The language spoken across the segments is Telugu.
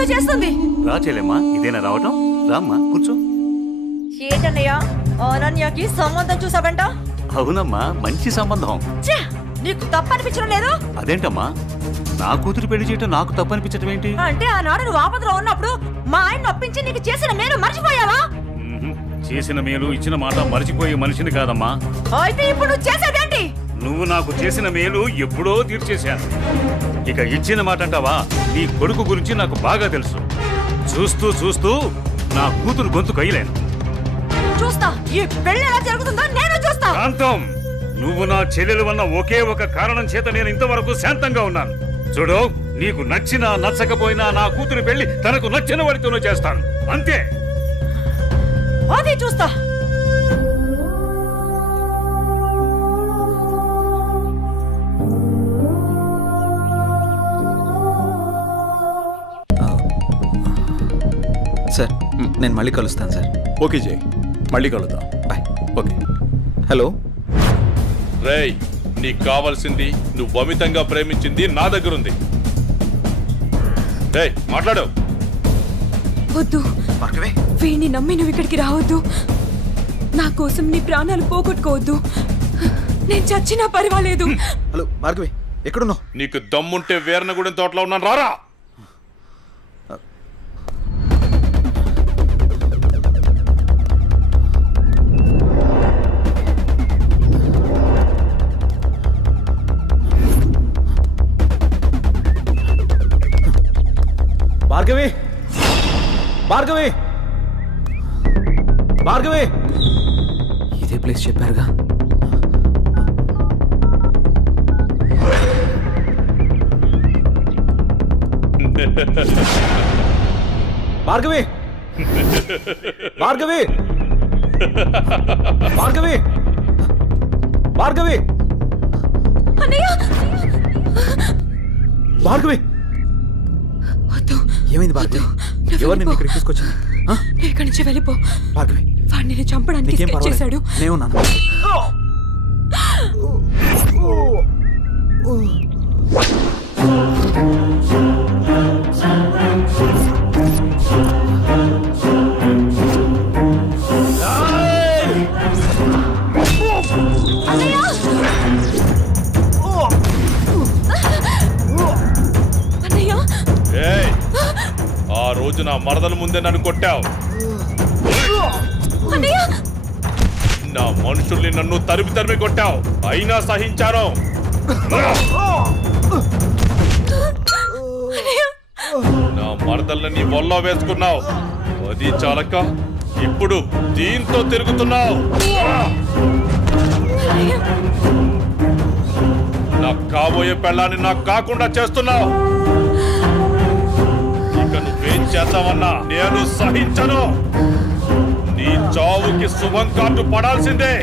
నువ్వు చేస్తుంది? రా చెల్లెమ్మా, ఇదేనా రావటం? రామ్మా కూర్చో. ఏంటన్నయ్య అనన్యకి సంబంధం చూసావంట? అవునమ్మా, మంచి సంబంధం. ఛే, నీకు తప్పనిపించడం లేదు? అదేంటమ్మా, నా కూతురు పెళ్లి చేయటం నాకు తప్పనిపించటం ఏంటి? అంటే ఆనాడు నువ్వు ఆపదలో ఉన్నప్పుడు మా ఆయన నొప్పించి నీకు చేసిన మేలు మర్చిపోయావా? చేసిన మేలు ఇచ్చిన మాట మర్చిపోయే మనిషిని కాదమ్మా. అయితే ఇప్పుడు నువ్వు చేసేదేంటి? నువ్వు నాకు చేసిన మేలు ఎప్పుడో తీర్చేశాను. ఇక ఇచ్చిన మాట అంటావా? నీ కొడుకు గురించి నాకు బాగా తెలుసు. చూస్తూ చూస్తూ నా కూతురు గొంతు కయ్యలేను. చూస్తా, ఈ పెళ్లి ఎలా జరుగుతుందో నేను చూస్తా. శాంతం, నువ్వు నా చెల్లెలు వల్ల ఒకే ఒక కారణం చేత నేను ఇంతవరకు శాంతంగా ఉన్నాను. చూడు, నీకు నచ్చినా నచ్చకపోయినా నా కూతురు పెళ్లి తనకు నచ్చిన వాడితోనూ చేస్తాను, అంతే. అది చూస్తా. సార్, నేను మళ్ళీ కలుస్తాను సార్. ఓకే జై, మళ్ళీ కలుద్దాం. బాయ్. ఓకే. హలో. రేయ్, నీకు కావాల్సింది నువ్వు అమితంగా ప్రేమించింది నా దగ్గర ఉంది. రేయ్, మాట్లాడు. వద్దు, వీణ్ణి నమ్మి నువ్వు ఇక్కడికి రావద్దు. నా కోసం నీ ప్రాణాలు పోగొట్టుకోవద్దు. నేను చచ్చినా పర్వాలేదు. హలో భార్గవి, ఎక్కడున్నావు? నీకు దమ్ముంటే వీరనగూడెం తోటలో ఉన్నాను, రారా. భార్గవి, భార్గవి, భార్గవి. ఇదే ప్లేస్ చెప్పారుగా. భార్గవి, భార్గవి, భార్గవి, భార్గవి, భార్గవి. వద్దు. ఏమైంది భార్గవి? ఎవరు నిన్ను ఇక్కడికి తీసుకొచ్చింది? ఇక్కడి నుంచి వెళ్ళిపో భార్గవి. వాడిని నేను చంపడానికి స్కెచ్ చేశాడు. నేను ఏయ్, ఆ రోజు నా మరదల ముందే నన్ను కొట్టావు. నా మనుషుల్ని నన్ను తరిమి తరిమి కొట్టావు, అయినా సహించాను. నా మరదల్ని నీ వల్ల వేసుకున్నావు, అది చాలక ఇప్పుడు దీంతో తిరుగుతున్నావు. నాకు కాబోయే పెళ్ళాన్ని నాకు కాకుండా చేస్తున్నావు. ఇక నువ్వేం చేద్దామన్నా నేను సహించను. నీ చావుకి శుభం కార్డు పడాల్సిందే.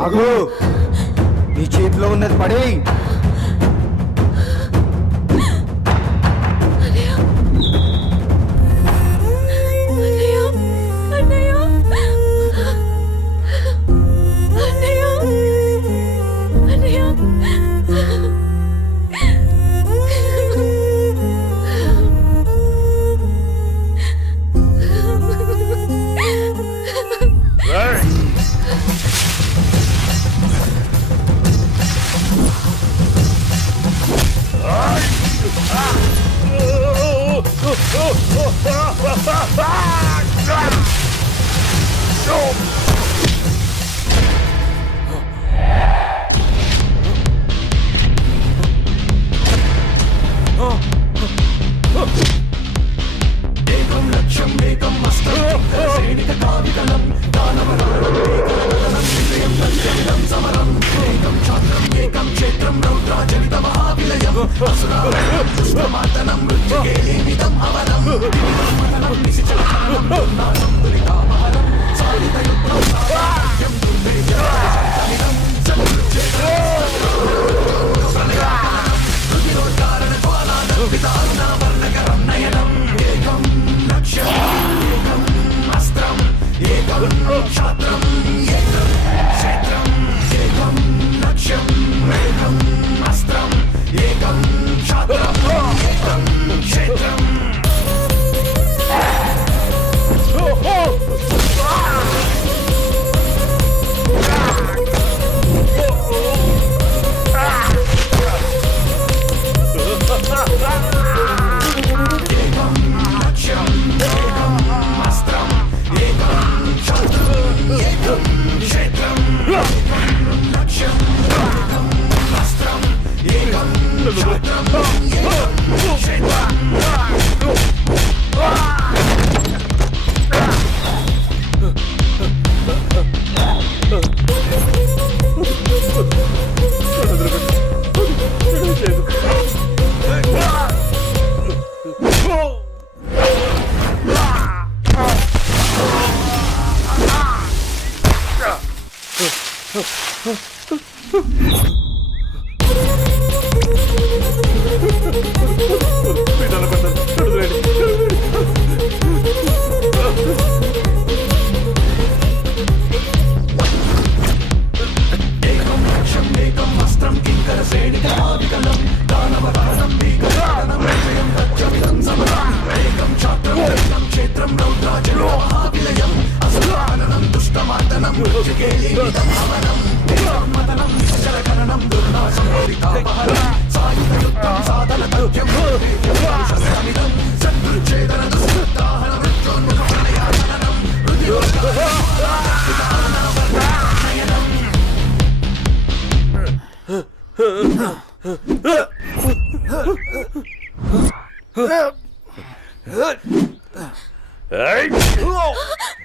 ఆగు, నీ చేతిలో ఉన్నది పడే.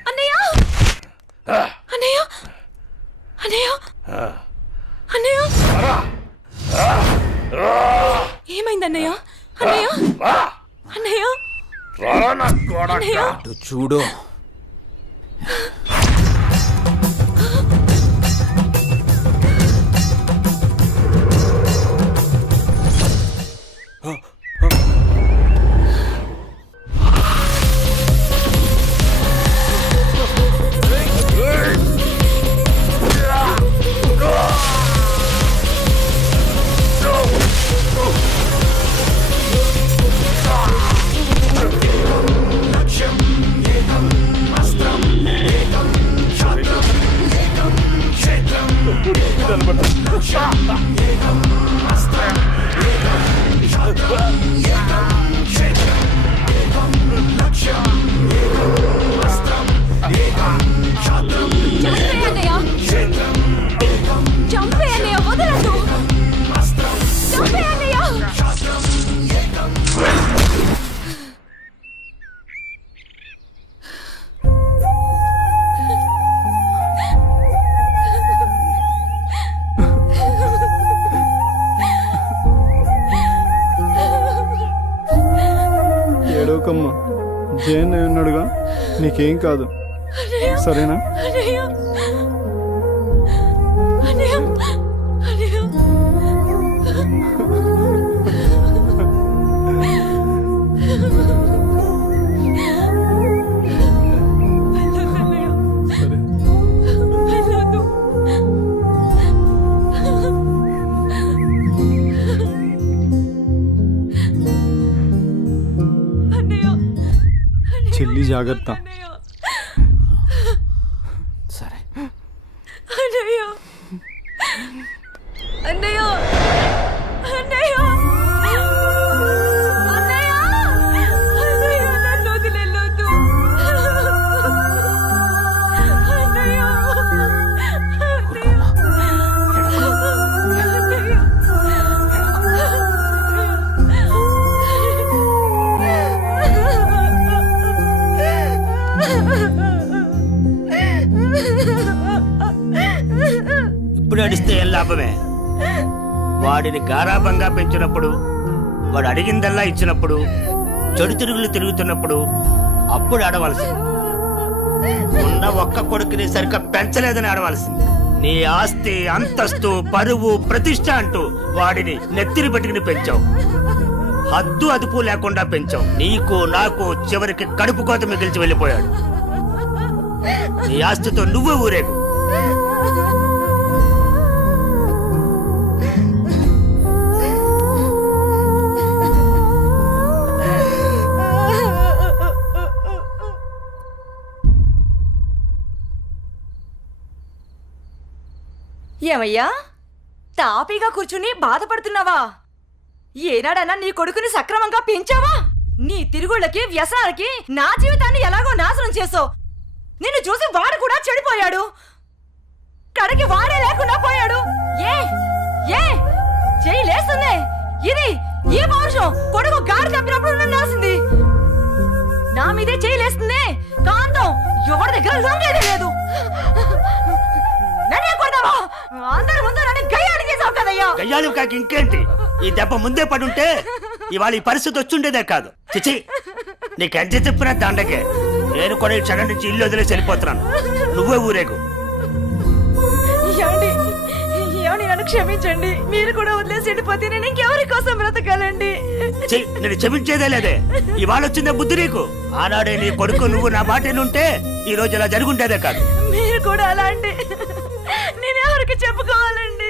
అన్నయ్య అన్నయ్య అన్నయ్య అన్నయ్య ఏమైంది అన్నయ్య అన్నయ్య అన్నయ్య అన్నయ్య అటు చూడు. చంపే అన్నయ్య వదలదు చంపే అన్నయ్య ఏడవకమ్మా, జయన్ ఉన్నాడుగా, నీకేం కాదు, సరేనా? అన్నయ్య అన్నయ్య అన్నయ్య సరే. వెళ్ళొద్దు. అన్నయ్య చెల్లి జాగ్రత్త. అన్నయ్య సరే. అన్నయ్య అన్నయ్య అన్నయ్య అన్నయ్య అన్నయ్య నన్ను వదిలేయొద్దు. అన్నయ్య అన్నయ్య ఏడిస్తే ఏం లాభమే? వాడిని గారాబంగా పెంచినప్పుడు, వాడు అడిగిందల్లా ఇచ్చినప్పుడు, చెడు తిరుగులు తిరుగుతున్నప్పుడు అప్పుడు ఆడవలసింది. ఉన్న ఒక్క కొడుకుని సరిగ్గా పెంచలేదని ఆడవలసింది. నీ ఆస్తి, అంతస్తు, పరువు, ప్రతిష్ట అంటూ వాడిని నెత్తిని పెట్టుకుని పెంచావు. హద్దు అదుపు లేకుండా పెంచావు. నీకు నాకు చివరికి కడుపు కోత మిగిల్చి వెళ్ళిపోయాడు. నీ ఆస్తితో నువ్వే ఊరేగు. ఏమయ్యా తాపీగా కూర్చుని బాధపడుతున్నావా? ఏనాడన్నా నీ కొడుకుని సక్రమంగా పెంచావా? నీ తిరుగుళ్ళకి వ్యసనాలకి నా జీవితాన్ని ఎలాగో నాశనం చేసావు. నిన్ను చూసి వాడు కూడా చెడిపోయాడు. కడకి వాడే లేకుండా పోయాడు. ఏ ఏ చెయ్యి లేస్తుంది. ఇది ఈ పౌరుషం కొడుకు గాడి తప్పినప్పుడు ఉండాల్సింది. నా మీదే చెయ్యి లేస్తుంది. కాంతం ఎవరి దగ్గర లొంగేదే లేదు. అందరి ముందు నన్ను గయ్యాళి చేసావు కదయ్యా. గయ్యాళి కాక ఇంకేంటి? ఈ దెబ్బ ముందే పడుంటే ఇవాళ ఈ పరిస్థితి వచ్చుండేదే కాదు. చిచి, నీకెంత చెప్పినా దండకే. నేను కూడా ఈ క్షణం నుంచి ఇల్లు వదిలేసి వెళ్ళిపోతున్నాను. నువ్వే ఊరేగు. ఏమండి నన్ను క్షమించండి. మీరు కూడా వదిలేసి వెళ్ళిపోతే నేను ఇంకెవరి కోసం బ్రతకాలండి? నేను క్షమించేదే లేదే. ఇవాళ వచ్చిందే బుద్ధి నీకు. ఆనాడే నీ కొడుకు నువ్వు నా మాట ఉంటే ఈ రోజు ఇలా జరుగుంటేదే కాదు. మీరు కూడా అలా అంటే నేను ఎవరికి చెప్పుకోవాలండి?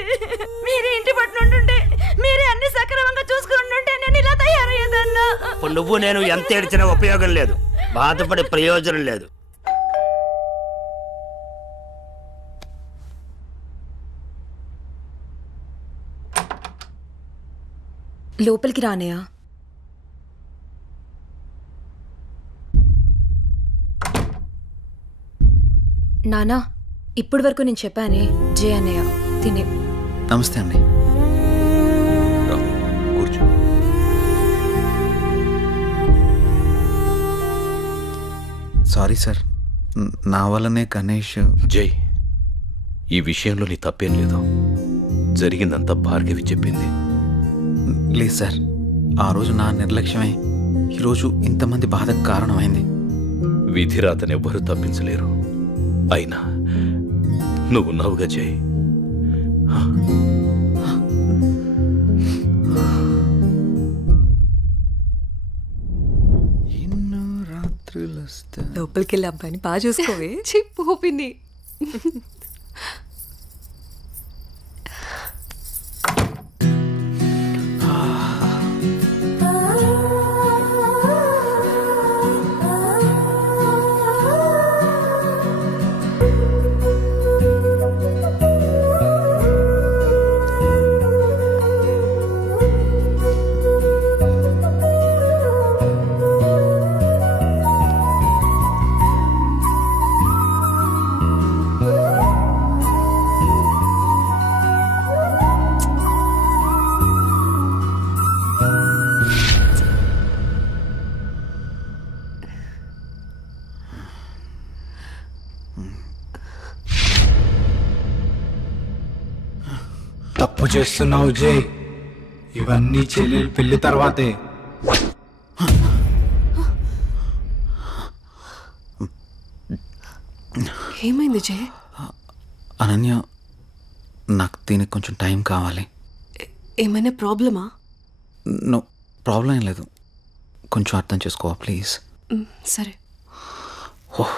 మీరే ఇంటి పట్టునుంటుంటే, మీరే అన్ని సక్రమంగా చూసుకుంటుంటే నేను ఇలా తయారయ్యేదన్నా. ఇప్పుడు నువ్వు నేను ఎంత ఏడ్చినా ఉపయోగం లేదు. బాధపడే ప్రయోజనం లేదు. లోపలికి రానయ్యా. నానా, ఇప్పటి వరకు నేను చెప్పానే జే అన్నయ్య తినే. నమస్తే అండి. కూర్చో. సారీ సార్, నా వల్లనే గణేష్. జై, ఈ విషయంలో నీ తప్పేం లేదు. జరిగిందంతా భార్గవి చెప్పింది. లేదు సార్, ఆ రోజు నా నిర్లక్ష్యమే ఈరోజు ఇంతమంది బాధకు కారణమైంది. విధిరాతనెవ్వరూ తప్పించలేరు. అయినా నువ్వున్నావుగా జై. ఎన్నో రాత్రులు లోపలికి వెళ్ళి అబ్బాయిని బాగా చూసుకోవే. చెప్పు పిన్ని. తప్పు చేస్తున్నావు జై. ఇవన్నీ చెల్లెలు పెళ్లి తర్వాతే. ఏమైంది జే? అనన్య, నాకు దీనికి కొంచెం టైం కావాలి. ఏమైనా ప్రాబ్లమా? నో ప్రాబ్లం ఏం లేదు. కొంచెం అర్థం చేసుకోవా ప్లీజ్? సరే. ఓహ్